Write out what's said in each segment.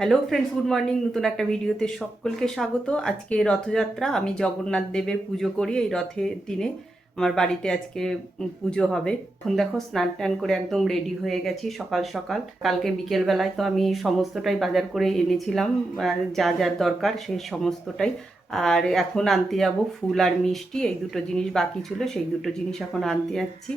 Hello friends, good morning. নতুন একটা ভিডিওতে সকলকে স্বাগত। আজকে রথযাত্রা, আমি জগন্নাথ দেবের পুজো করি এই রথের দিনে। আমার বাড়িতে আজকে পুজো হবে। এখন দেখো স্নান টান করে একদম রেডি হয়ে গেছি সকাল সকাল। কালকে বিকেলবেলায় তো আমি সমস্তটাই বাজার করে এনেছিলাম, যা যা দরকার সেই সমস্তটাই। আর এখন আনতে যাবো ফুল আর মিষ্টি, এই দুটো জিনিস বাকি ছিল, সেই দুটো জিনিস এখন আনতে যাচ্ছি।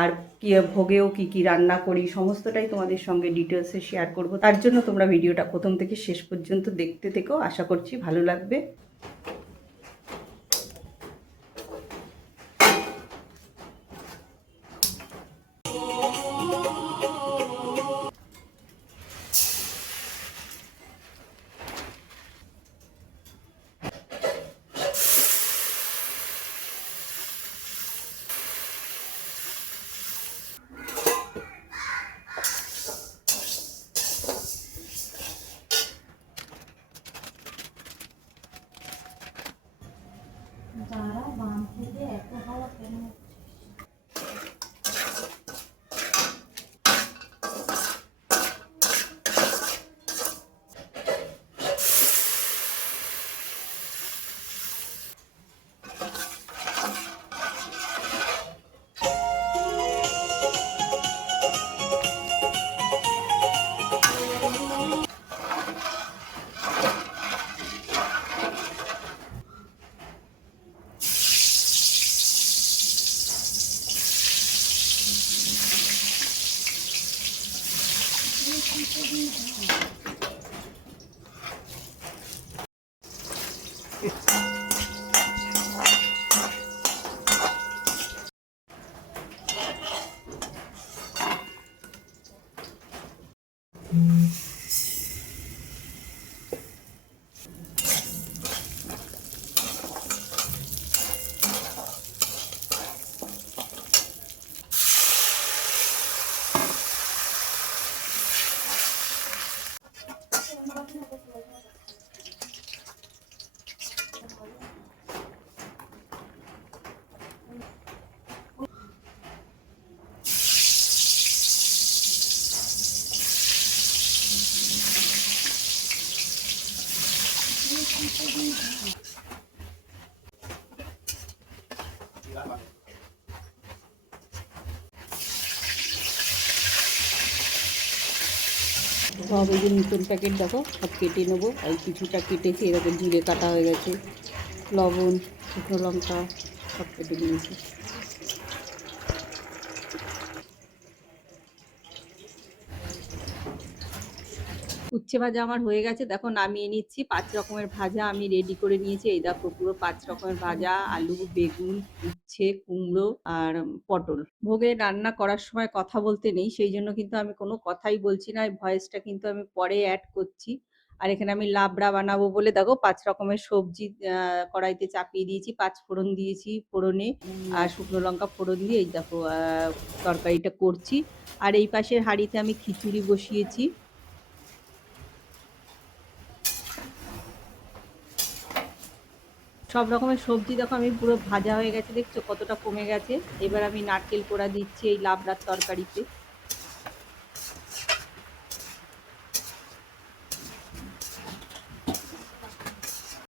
আর কি ভোগেও কি কি রান্না করি সমস্তটাই তোমাদের সঙ্গে ডিটেলসে শেয়ার করব। তার জন্য তোমরা ভিডিওটা প্রথম থেকে শেষ পর্যন্ত দেখতে থেকো, আশা করছি ভালো লাগবে। যারা বাম থেকে এত হাওয়া কেন হচ্ছে? সব এই যে নতুন প্যাকেট দেখো, সব কেটে নেবো। আর কিছুটা কেটেছি, এরকম জিরে কাটা হয়ে গেছে, লবণ, শুকনো লঙ্কা সব কেটে নিয়েছি। উচ্ছে ভাজা আমার হয়ে গেছে, দেখো নামিয়ে নিচ্ছি। 5 রকমের ভাজা আমি রেডি করে নিয়েছি। এই দেখো পুরো 5 রকমের ভাজা, আলু, বেগুন, উচ্ছে, কুমড়ো আর পটল। ভোগে রান্না করার সময় কথা বলতে নেই, সেই জন্য কিন্তু আমি কোনো কথাই বলছি না। এই ভয়েসটা কিন্তু আমি পরে অ্যাড করছি। আর এখানে আমি লাবড়া বানাবো বলে দেখো 5 রকমের সবজি কড়াইতে চাপিয়ে দিয়েছি। 5 ফোড়ন দিয়েছি, ফোড়নে আর শুকনো লঙ্কা ফোড়ন দিয়ে এই দেখো তরকারিটা করছি। আর এই পাশের হাঁড়িতে আমি খিচুড়ি বসিয়েছি। সব রকমের সবজি দেখো আমি পুরো ভাজা হয়ে গেছে, দেখছো কতটা কমে গেছে। এবার আমি নারকেল কোড়া দিচ্ছি এই লাবড়ার তরকারিতে।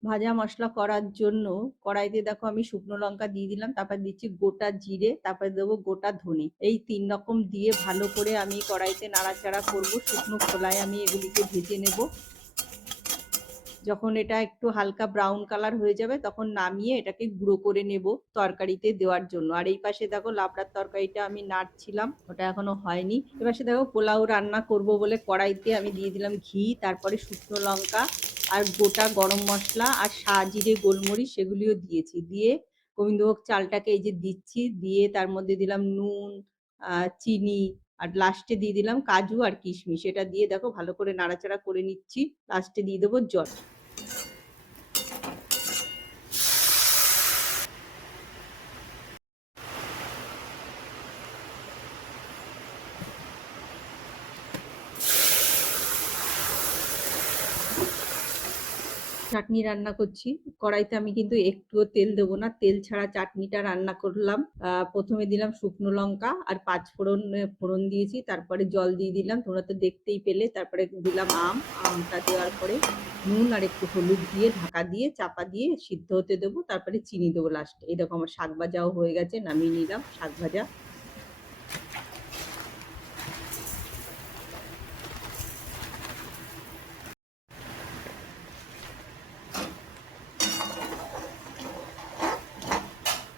ভাজা মশলা করার জন্য কড়াইতে দেখো আমি শুকনো লঙ্কা দিয়ে দিলাম, তারপর দিচ্ছি গোটা জিরে, তারপরে দেবো গোটা ধনে। এই 3 রকম দিয়ে ভালো করে আমি কড়াইতে নাড়াচাড়া করব। শুকনো খোলায় আমি এগুলিকে ভেজে নেব। যখন এটা একটু হালকা ব্রাউন কালার হয়ে যাবে তখন নামিয়ে এটাকে গুঁড়ো করে নেব তরকারিতে দেওয়ার জন্য। আর এই পাশে দেখো লাবড়ার তরকারিটা আমি নাড়ছিলাম, ওটা এখনো হয়নি। এবার সে দেখো পোলাও রান্না করব বলে কড়াইতে আমি দিয়ে দিলাম ঘি, তারপরে শুকনো লঙ্কা আর গোটা গরম মশলা আর জিরে গোলমরিচ সেগুলিও দিয়েছি। দিয়ে গোবিন্দভোগ চালটাকে এই যে দিচ্ছি, দিয়ে তার মধ্যে দিলাম নুন, চিনি, আর লাস্টে দিয়ে দিলাম কাজু আর কিশমিশ। এটা দিয়ে দেখো ভালো করে নাড়াচাড়া করে নিচ্ছি। লাস্টে দিয়ে দেবো জল। চাটনি রান্না করছি। কড়াইতে আমি কিন্তু একটুও তেল দেবো না, তেল ছাড়া চাটনিটা রান্না করলাম। প্রথমে দিলাম শুকনো লঙ্কা আর পাঁচফোড়ন ফোড়ন দিয়েছি, তারপরে জল দিয়ে দিলাম, তোমরা তো দেখতেই পেলে। তারপরে দিলাম আমটা দেওয়ার পরে নুন আর একটু হলুদ দিয়ে ঢাকা দিয়ে চাপা দিয়ে সিদ্ধ হতে দেবো, তারপরে চিনি দেবো লাস্টে। এই দেখো আমার শাক ভাজাও হয়ে গেছে, নামিয়ে নিলাম শাক ভাজা।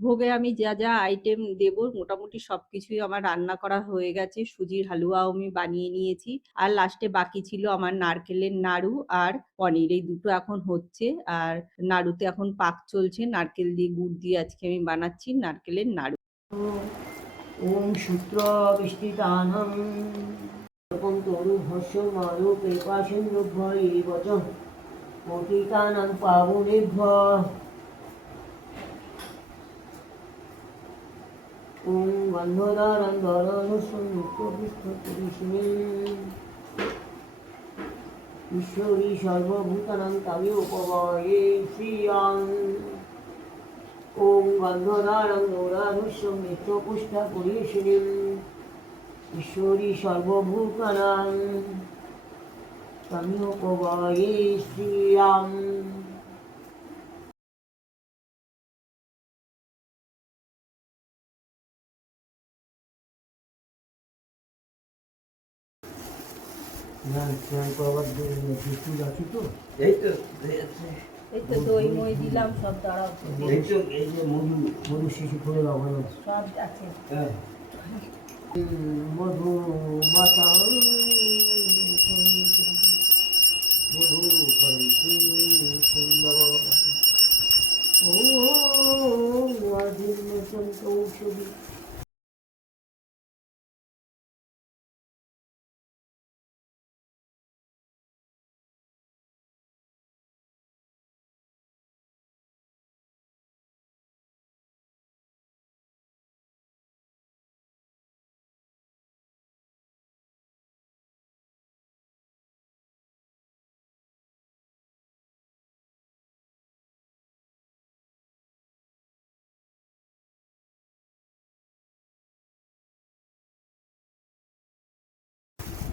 ভোগে আমি যা যা আইটেম দেব মোটামুটি সবকিছুই আমার রান্না করা হয়ে গেছে। সুজির হালুয়াও আমি বানিয়ে নিয়েছি, আর লাস্টে বাকি ছিল আমার নারকেলের নাড়ু আর পনির, এই দুটো এখন হচ্ছে। আর নাড়ুতে এখন পাক চলছে, নারকেল দিয়ে গুড় দিয়ে আজকে আমি বানাচ্ছি নারকেলের নাড়ু। ওম সূত্র বিষ্টিতানং রকম তরু ভস্য মারু পেপাসিন্দ্রভ্য বচ পতিতানাং পাবনেভ্য ওম গন্ধধারং ধরণস্বং নিত্যপুষ্পপুরুষিণী ঈশ্বরী সর্বভূতানাং তামি উপবয়ে শ্রিয়াং ওম গন্ধধারং গৌরাধস্যং নিত্যপুষ্পপুরুষিণীম ঈশ্বরী সর্বভূতানাং তামিয়োপবায়ে শ্রিয়াম। স্নান করবার প্রস্তুত আছি তো? এই তো এই তো দই মই দিলাম সব, দাঁড়াও এই যে মধু শিশু করে লাগানো সব আছে। হ্যাঁ মধু মাতা মধু কন্তি সুন্দর ও ঔষধি।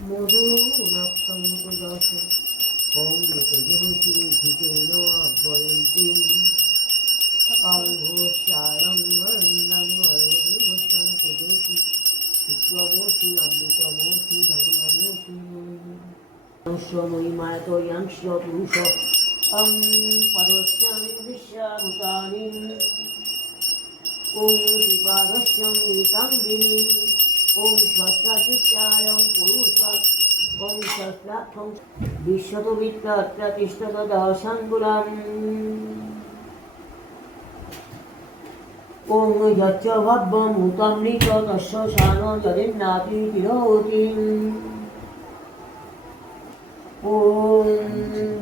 মধু নাক্তং দশ পঙ্গতে জহসি ভিতেন অব্যয়ন্তি অঙ্ঘোষায়ং বরন্দং বরবধূ বসন্ত দোষি শুক্রমোষি অমৃতমোষি ধমনামোষি মহিমায়ত ইয়াংশ পুরুষ পদস্যামি বিশ্বভূতানি ওম দীপাদস্যং নিতাঙ্গিনী ওম সহস্রাশিষ্যায়ং পুরুষাৎ ওম সহস্রাক্ষং বিশ্বতবিত্তত্র তিষ্ঠত দশাঙ্গুলাম ওম যচ্চ ভব্যমূতমৃত তস্য শান যদিন্নাতি তিরোতি ওম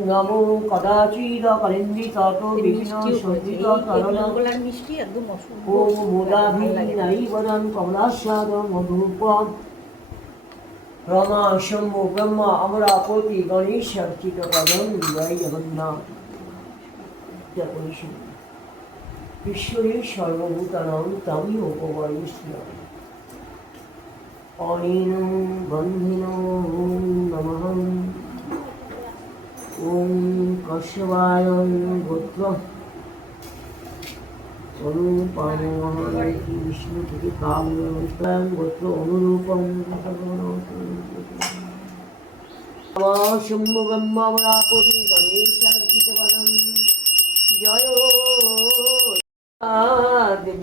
নমো কদাচিদ কলিন্দিতত বিঘ্ন সজ্জিত তরল মিষ্টি একদম অসুন্দর। ওম মুদাভিনৈবদং কমলাস্বাদ মধুপম রমা শম্ভু ব্রহ্মা অমরাপতি গণেশ অর্চিত পদং জয় জগন্নাথ। ঈশ্বরী সর্বভূতানাং তামি উপবয়ে শ্রিয়াম। অনিন বন্ধিন নমঃ। ওম কশ্যপায় গোত্র অনুরূপম বিষ্ণু থেকে কাম গোত্র অনুরূপম শম্ভু ব্রহ্মরাপতি গণেশার্পিতপদম জয়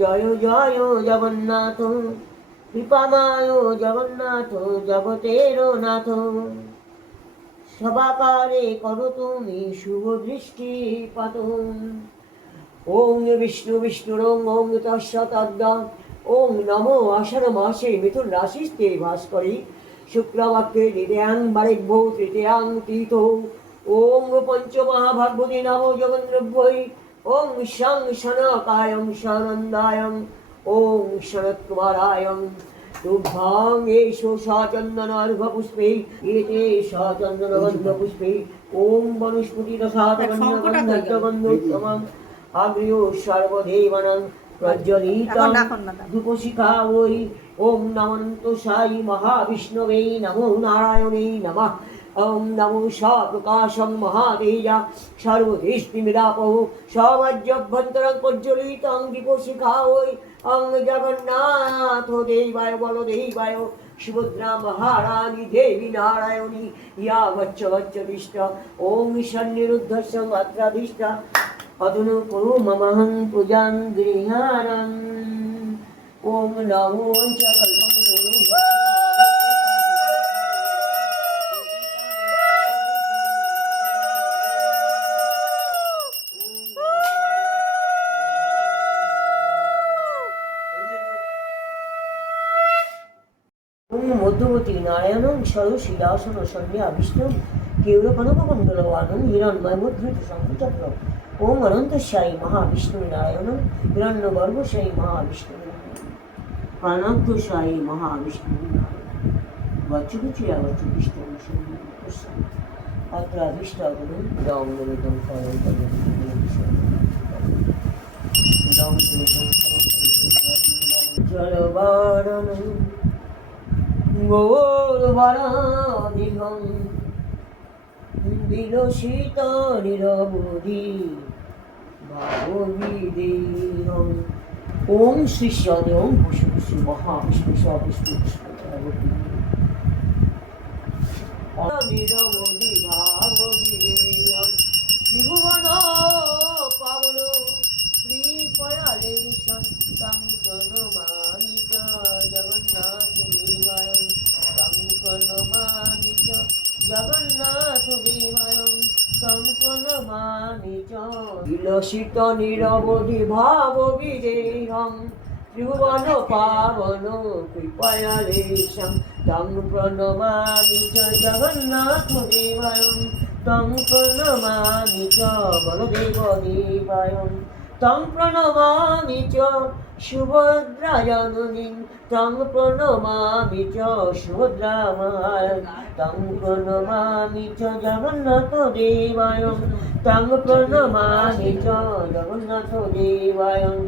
জয় জয় জগন্নাথ কৃপাময় জগন্নাথ জগতের নাথ সবাকারে করো তুমি শুভ দৃষ্টিপাত। ওং বিষ্ণু বিষ্ণুরং ওং তস্য তদ্গা ওং নমো আষাঢ় মাসে মিথুন রাশিস্তে বাস করি শুক্লপক্ষে দ্বিতীয়াং বারেভ্যো তৃতীয়াং তীর্থ ওং পঞ্চমহাভাগবতী নমো জগন্দ্রভ্যৈ ওং শং শনকায়ং সনন্দায়ং ওং শরৎকুমারায়ং तुभ्यां एषो साचन्दनार्घपुष्पे एते साचन्दनगन्धपुष्पे ॐ वनुस्मृतिरसातगन्धगन्धोत्तमम् आग्र्यो सर्वदेवानां प्रज्वलितं धूपशिखा वै ॐ नमन्तो साई महाविष्णवे नमो नारायणे नमः ॐ नमो प्रकाशं महातेजा सर्वदृष्टिमिदापो समाज्यभ्यन्तरं प्रज्वलितं दीपशिखा वै अं जगन्नाथ देवाय बलदेवाय सुभद्रा महारानी देवी नारायणी या वच्च वच्च तिष्ठ ॐ सन्निरुद्धस्य मात्राधिष्ठ अधुना कुरु ममहं पूजां गृहाणाम् ॐ नमो च कल्पं कुरु মধ্যবতী নারায়ণং সরসিদাসন সন্ধ্যা বিষ্ণু কেউরকনকমণ্ডলবানং হিরণ্ময় মুদ্রিত শঙ্খচক্র ওম অনন্তস্যায়ী মহাবিষ্ণু নারায়ণং হিরণ্যগর্ভস্যায়ী মহাবিষ্ণু প্রাণাব্ধস্যায়ী মহাবিষ্ণু বচুচয়া বচুবিষ্ণু অত্রাধিষ্ঠাগুরু রামনমিতং জলবারণং গৌরবারাধিহং বিলসিত নিরবধি ভাববিদেহং ওম শিষ্যানি ওম ভূষু ভূষু মহাবিষ্ণু সবিষ্ণু নিরবধি ভাববিদেহং ত্রিভুবন পাবন শ্রীপয়ালেশং তং প্রণমামি চ জগন্নাথ দেবায়ং তং প্রণমামি চ জগন্নাথ দেবায়ং তং প্রণমামি চ বিলসিত নিরবধি ভাব বিদেহং ত্রিভুবন পাবন কৃপয়ালেশং তং প্রণমামি চ জগন্নাথ দেবায়ং তং প্রণমামি চ বলদেব দেবায়ং তং প্রণমামি চ সুভদ্রা জননী তং প্রণমামি চ সুভদ্রা মায়ং তং প্রণমামি চ জগন্নাথ দেবায়ং তং প্রণমামি চ জগন্নাথ দেবায়ং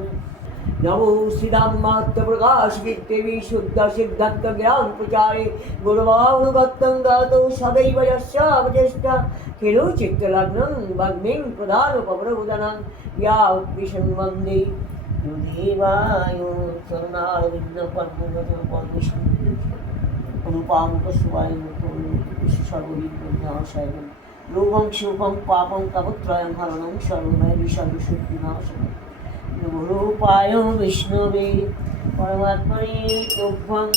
नमो श्रीरामात्म प्रकाश देवी शुद्ध सिद्धांत ज्ञान प्रचारे गुरुवानुगतं गातो सदैव यस्यावचेष्टा खिलो चित्तलग्नं भग्निं प्रधानोपप्रबोधनं या उत्विषं वन्दे देवाय चरणारविन्दपद्मविष्णु अनुपामुकस्वाय सर्वविघ्नविनाशाय लोभं शुभं पापं कपत्रयं हरणं सर्वमय विषयशुद्धिनाशनं रूपाय विष्णवे परमात्मने तुभ्यं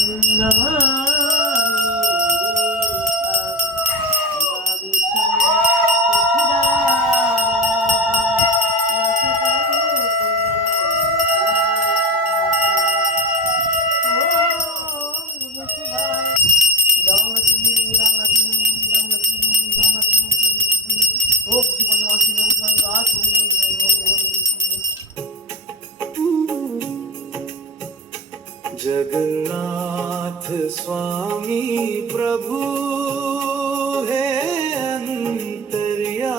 जगन्नाथ स्वामी प्रभु है अंतर्यामी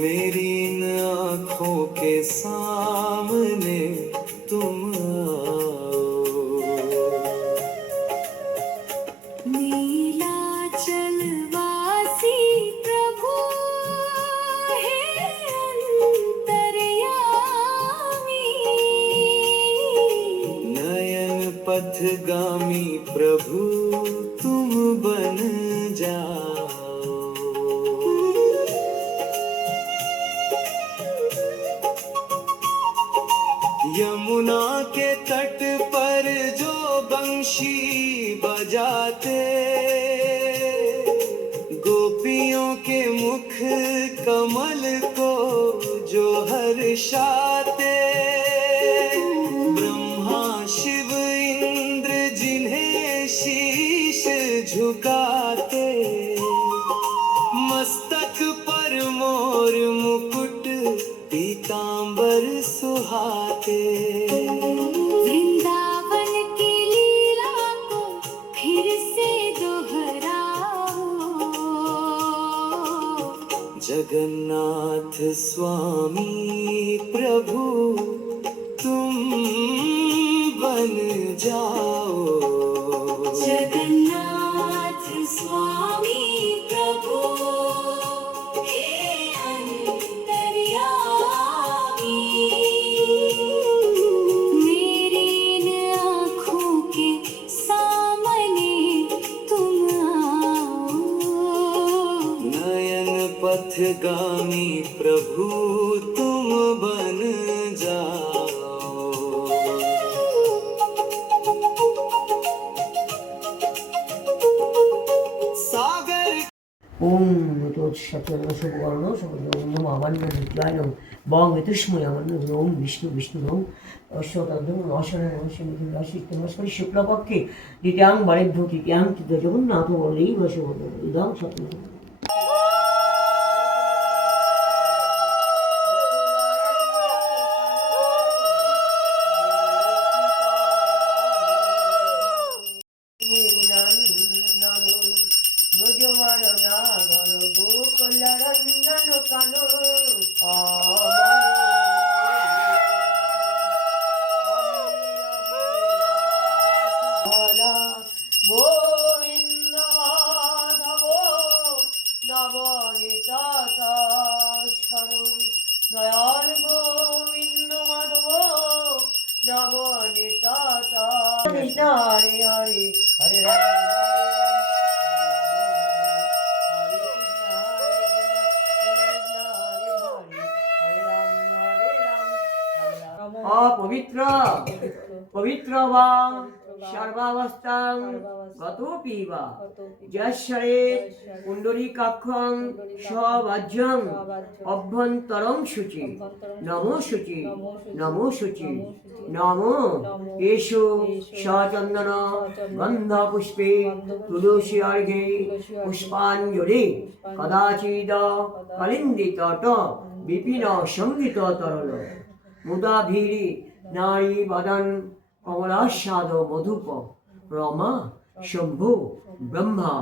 मेरी इन आँखों के सामने तुम आओ नीलाचल वासी प्रभु है अंतर्यामी नयन पथगामी प्रभु तुम बन जाओ यमुना के तट पर जो बंशी बजाते गोपियों के मुख कमल को जो हर्षाते ब्रह्मा शिव इंद्र जिन्हें शीश झुकाते मस्तक पर मोर मुकुट टीका पीतांबर सुहाते। वृंदावन की लीला को फिर से दोहराओ। जगन्नाथ स्वामी प्रभु तुम बन जाओ। जगन्नाथ स्वामी प्रभु हे अंतर्यामी, मेरी इन आँखों के सामने तुम आओ। नयन पथगामी प्रभु तुम बन जाओ। सागर ওম নতোৎসচরণ শুভকর্ণ শুভকর্ণ আমান্য নিত্যায় নম বং এতুষ্ময় আমান্য ওম বিষ্ণু বিষ্ণু ওম অশ্বতন্ত্র অশরণ অশ্বমিথুন রাশিত্য নমস্কার শুক্লপক্ষে দ্বিতীয়াং বারেভ্য তৃতীয়াং তৃতীয় জগন্নাথ বলেই বসবন্ধ ইদাং সত্য গোবিন্দ মাধব নবনীতাস্কর দয়াল গোবিন্দ মাধব নবনীতাস কৃষ্ণ হরে হরে হরে রাম অপবিত্র পবিত্র বা সর্বাবস্থাং গতোপি বা যশ্বরে পুণ্ডরীকাক্ষং স্ববাজ্যং অভ্যন্তরং শুচি নমো শুচি নমো শুচি নমো এষু সচন্দন গন্ধ পুষ্পে তুলসী অর্ঘে পুষ্পাঞ্জলি কদাচিদ কলিন্দিতট বিপিন সঙ্গীত তরল মুদা ভিড়ি নারী বদন কমলাস্বাদ মধুপ রমা শম্ভু ব্রহ্মা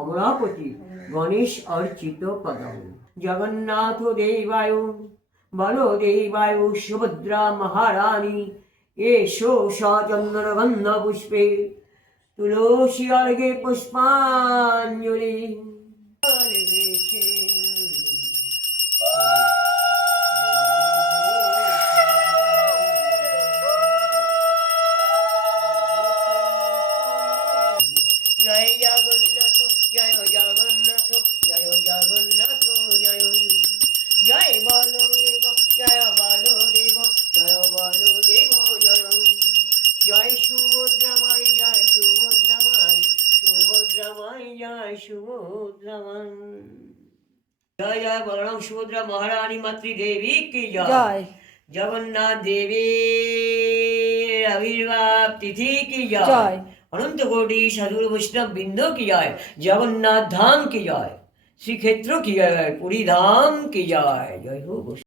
অমরাপতি গণেশ অর্চিত পদম জগন্নাথ দেবায় বলদেবায় সুভদ্রা মহারানী এষো সচন্দন গন্ধ পুষ্পে তুলসী অর্ঘে পুষ্পাঞ্জলি জয় জগন্নাথ জয় জগন্নাথ জয় জগন্নাথ জয় জয় বলদেব জয় বলদেব জয় বলদেব জয় জয় সুভদ্রামাই জয় সুভদ্রামাই সুভদ্রামাই জয় সুভদ্রামাই জয় জয় বলরাম সুভদ্রা মহারানী মাতৃদেবী কি জয় জগন্নাথ দেবীর আবির্ভাব তিথি কি জয় অনন্ত কোটি সাধু বৈষ্ণব বৃন্দ কি জয় জগন্নাথ ধাম কি জয় শ্রীক্ষেত্র কি জয় পুরী ধাম কি জয় জয় হোক।